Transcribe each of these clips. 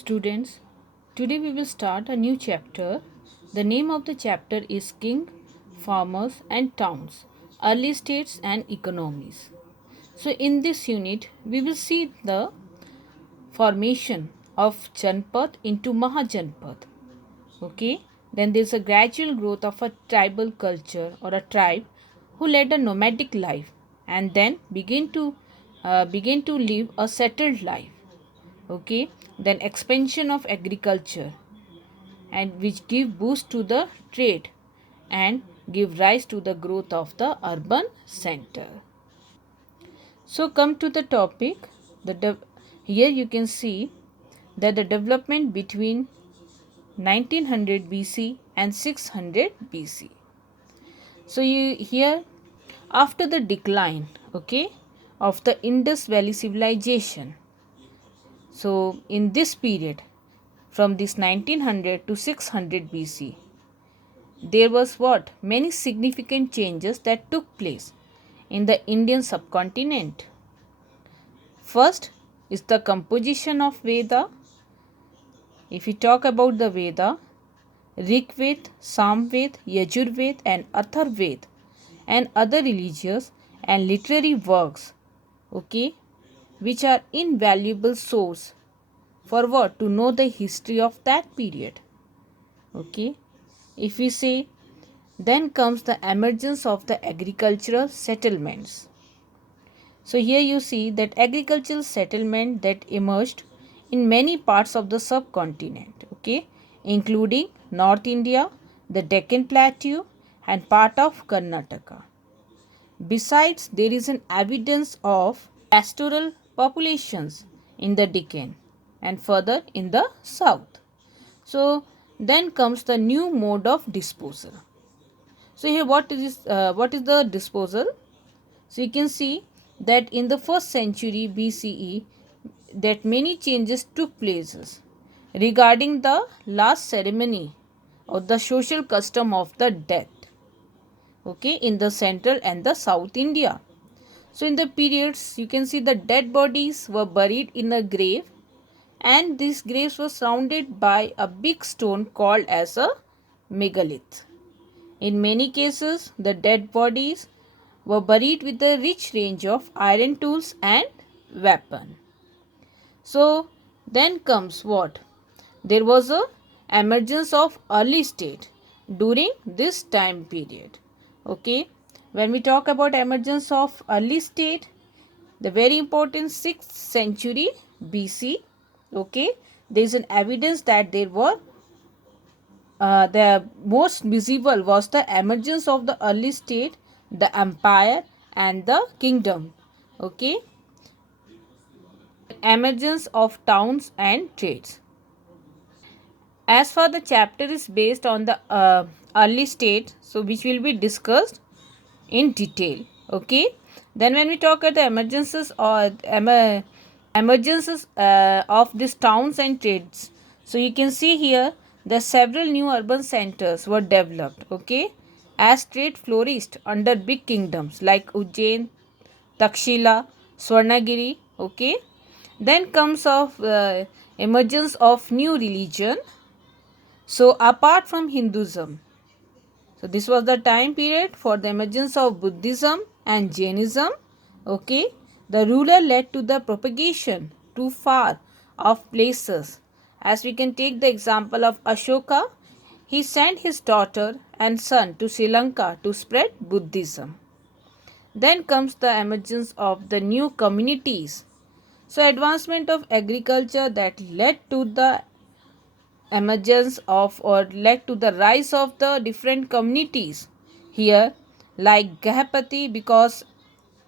Students, today we will start a new chapter. The name of the chapter is King, Farmers and Towns, Early States and Economies. So, in this unit, we will see the formation of Janpath into Mahajanpath. Okay, then there's a gradual growth of a tribal culture or a tribe who led a nomadic life and then begin to live a settled life. Okay, then expansion of agriculture and which give boost to the trade and give rise to the growth of the urban center. So come to the topic. Here you can see that the development between 1900 BC and 600 BC. So you here after the decline, okay, of the Indus Valley civilization. So in this period, from this 1900 to 600 BC, there was what? Many significant changes that took place in the Indian subcontinent. First is the composition of Veda. If we talk about the Veda, Rig Veda, Samved, Yajurved and Atharved and other religious and literary works, okay, which are invaluable source for what? To know the history of that period. Okay. If we say, then comes the emergence of the agricultural settlements. So here you see that agricultural settlement that emerged in many parts of the subcontinent, okay, including North India, the Deccan Plateau and part of Karnataka. Besides, there is an evidence of pastoral populations in the Deccan and further in the south. So then comes the new mode of disposal. So here what is the disposal? So you can see that in the first century BCE that many changes took places regarding the last ceremony or the social custom of the death, okay, in the central and the south India. So in the periods you can see the dead bodies were buried in a grave and these graves were surrounded by a big stone called as a megalith. In many cases, the dead bodies were buried with a rich range of iron tools and weapon. So then comes what? There was a emergence of early state during this time period. Okay, when we talk about emergence of early state, the very important 6th century BC, okay, there is an evidence that there were the most visible was the emergence of the early state, the empire and the kingdom, okay, emergence of towns and trades. As for the chapter is based on the early state, so which will be discussed in detail, okay. Then when we talk at the emergences or emergences of these towns and trades, so you can see here the several new urban centers were developed, okay, as trade flourished under big kingdoms like Ujjain, Takshila, Swarnagiri, okay. Then comes of emergence of new religion. So apart from Hinduism, so this was the time period for the emergence of Buddhism and Jainism. Okay, the ruler led to the propagation too far of places. As we can take the example of Ashoka, he sent his daughter and son to Sri Lanka to spread Buddhism. Then comes the emergence of the new communities. So advancement of agriculture that led to the emergence of or led to the rise of the different communities here, like Gahapati, because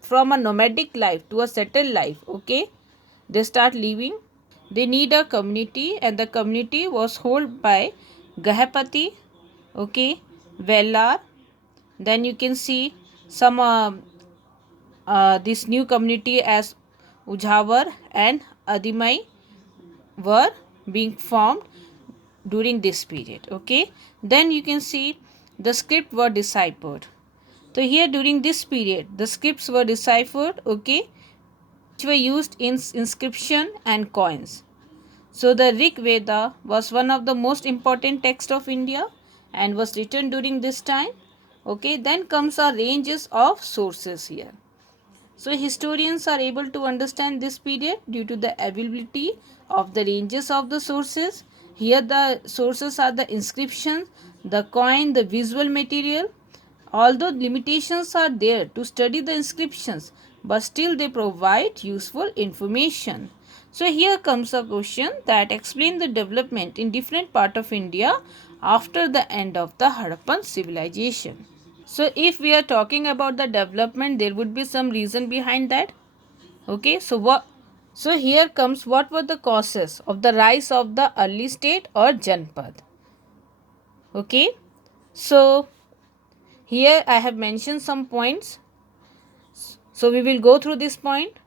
from a nomadic life to a settled life, okay, they start living, they need a community and the community was held by Gahapati, okay, Velar. Then you can see some this new community as Ujhavar and Adimai were being formed during this period, okay. Then you can see the script were deciphered. So here during this period the scripts were deciphered, okay, which were used in inscription and coins. So the Rig Veda was one of the most important texts of India and was written during this time. Okay, then comes our ranges of sources here. So historians are able to understand this period due to the availability of the ranges of the sources. Here the sources are the inscriptions, the coin, the visual material. Although limitations are there to study the inscriptions, but still they provide useful information. So here comes a question that explain the development in different part of India after the end of the Harappan civilization. So if we are talking about the development, there would be some reason behind that. Okay, so here comes what were the causes of the rise of the early state or Janpad. Okay, so here I have mentioned some points. So we will go through this point.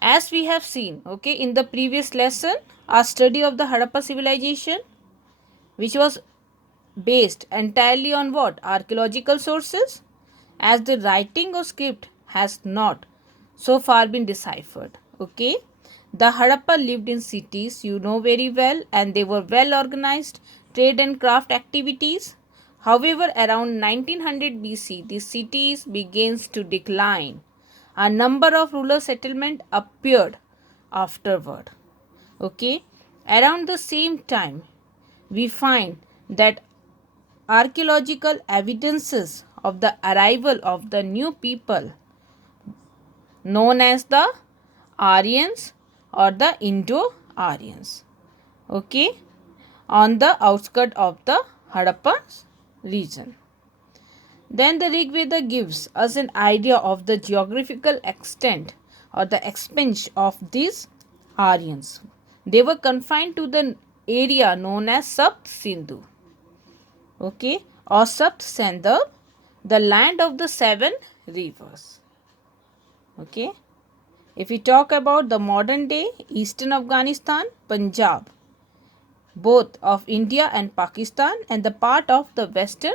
As we have seen, okay, in the previous lesson, our study of the Harappa civilization, which was based entirely on what? Archaeological sources, as the writing or script has not so far been deciphered. Okay, the Harappa lived in cities, you know very well, and they were well organized trade and craft activities. However, around 1900 BC, the cities begins to decline. A number of rural settlement appeared afterward. Okay, around the same time, we find that archaeological evidences of the arrival of the new people known as the Aryans or the Indo-Aryans, okay, on the outskirts of the Harappa region. Then the Rig Veda gives us an idea of the geographical extent or the expanse of these Aryans. They were confined to the area known as Sapt Sindhu, okay, or Sapt Sandhab, the land of the seven rivers. Okay, if we talk about the modern day eastern Afghanistan, Punjab, both of India and Pakistan, and the part of the western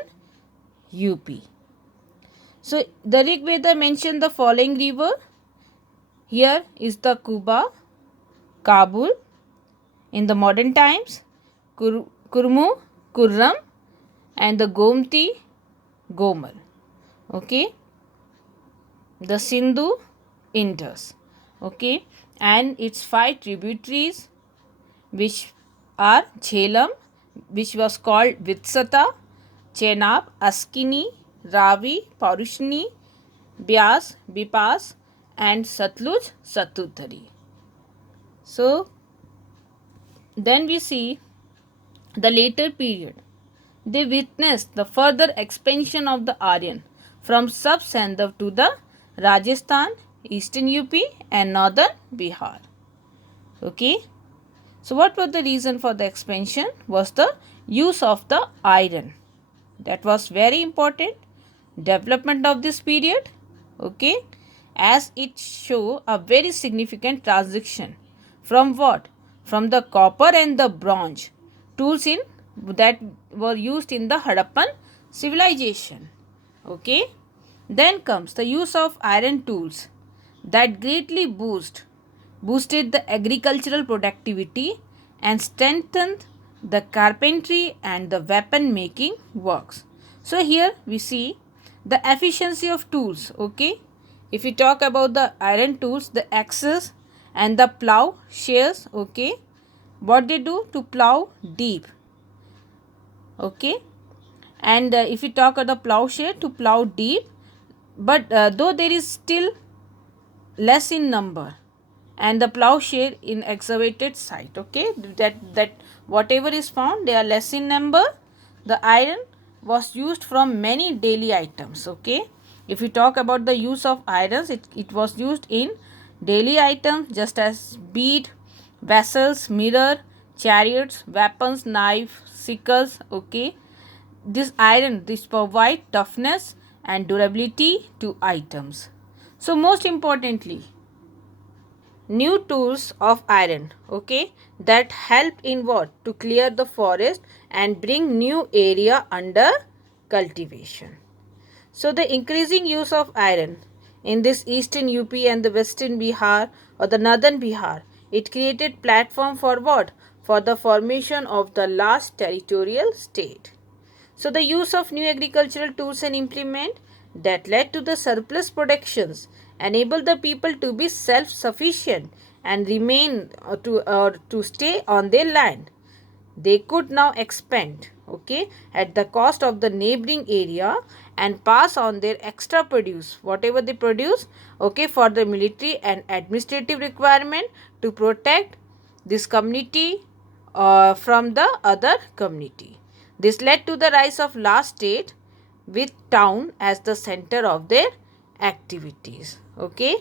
UP. So the Rig Veda mentioned the following river. Here is the Kuba, Kabul. In the modern times, Kurmu, Kurram, and the Gomti, Gomal. Okay, the Sindhu, Indus. Okay, and its five tributaries, which are Jhelum, which was called Vitsata, Chenab, Askini, Ravi, Paurushni, Byas, Bipas, and Satluj, Satudhari. So then we see the later period. They witnessed the further expansion of the Aryan from Sub-Sandhav to the Rajasthan, eastern UP, and northern Bihar. Okay. So what was the reason for the expansion? Was the use of the iron. That was very important. Development of this period. Okay. As it show a very significant transition from what? From the copper and the bronze tools in that were used in the Harappan civilization. Okay. Then comes the use of iron tools that greatly boosted the agricultural productivity and strengthened the carpentry and the weapon making works. So here we see the efficiency of tools. Okay, if we talk about the iron tools, the axes and the plow shares, okay, what they do to plow deep. Okay, and if we talk about the plowshare to plow deep, but though there is still less in number, and the plowshare in excavated site, okay, that whatever is found they are less in number. The iron was used from many daily items. Okay, if we talk about the use of irons, it was used in daily items just as bead, vessels, mirror, chariots, weapons, knife, sickles. Okay, this provide toughness and durability to items. So most importantly, new tools of iron, okay, that help in what? To clear the forest and bring new area under cultivation. So the increasing use of iron in this eastern UP and the western Bihar or the northern Bihar It created platform for what? For the formation of the last territorial state. So the use of new agricultural tools and implement that led to the surplus productions enabled the people to be self-sufficient and remain to stay on their land. They could now expand, okay, at the cost of the neighboring area and pass on their extra produce, whatever they produce, okay, for the military and administrative requirement to protect this community from the other community. This led to the rise of last state with town as the center of their activities, okay.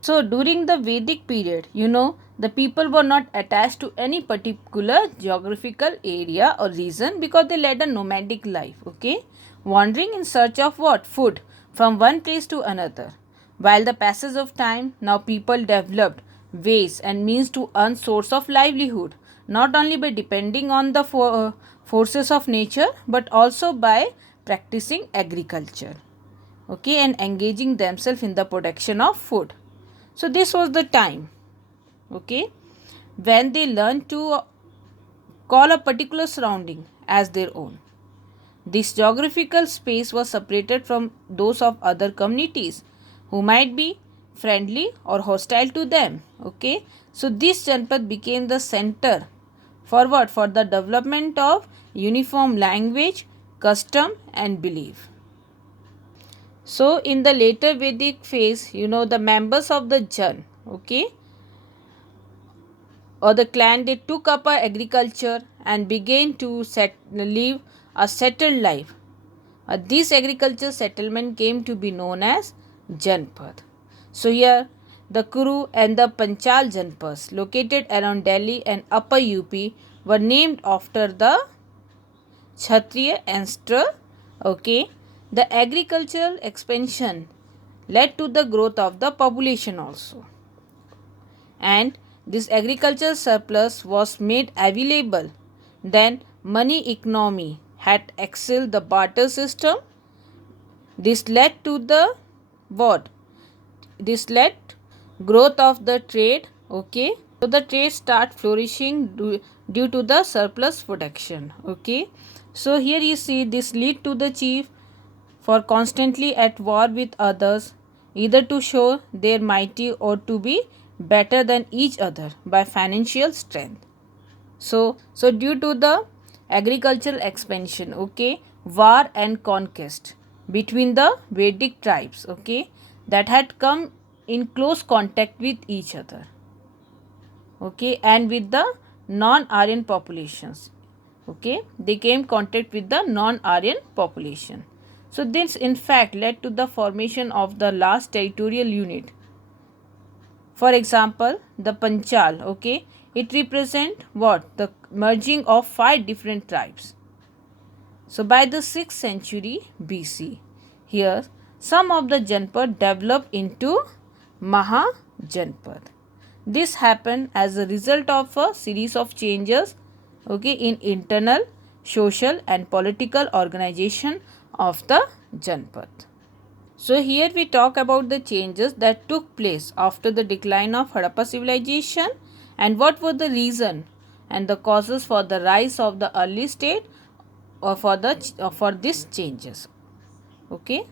So during the Vedic period, the people were not attached to any particular geographical area or region because they led a nomadic life, okay, wandering in search of what? Food from one place to another. While the passage of time, now people developed ways and means to earn source of livelihood, not only by depending on the forces of nature, but also by practicing agriculture, okay, and engaging themselves in the production of food. So this was the time, okay, when they learned to call a particular surrounding as their own. This geographical space was separated from those of other communities who might be friendly or hostile to them, okay. So this Janpad became the center for what? For the development of uniform language, custom and belief. So in the later Vedic phase, the members of the Jan, okay, or the clan, they took up agriculture and began to live a settled life. This agriculture settlement came to be known as Janpad. So here the Kuru and the Panchal Janpads located around Delhi and Upper UP were named after the Kshatriya ancestor, okay. The agricultural expansion led to the growth of the population also, and this agricultural surplus was made available. Then money economy had excelled the barter system. This led to the what? This led growth of the trade, okay. So the trade start flourishing due to the surplus production, okay. So here you see this lead to the chief for constantly at war with others, either to show their mighty or to be better than each other by financial strength. So due to the agricultural expansion, okay, war and conquest between the Vedic tribes, okay, that had come in close contact with each other, okay, and with the non-Aryan populations, okay, they came contact with the non-Aryan population. So this in fact led to the formation of the last territorial unit. For example, the Panchal, okay, it represent what? The merging of 5 different tribes. So by the 6th century BC, here some of the Janpad developed into Mahajanpad. This happened as a result of a series of changes, okay, in internal, social and political organization of the Janpad. So here we talk about the changes that took place after the decline of Harappa civilization and what were the reason and the causes for the rise of the early state or for these changes, okay.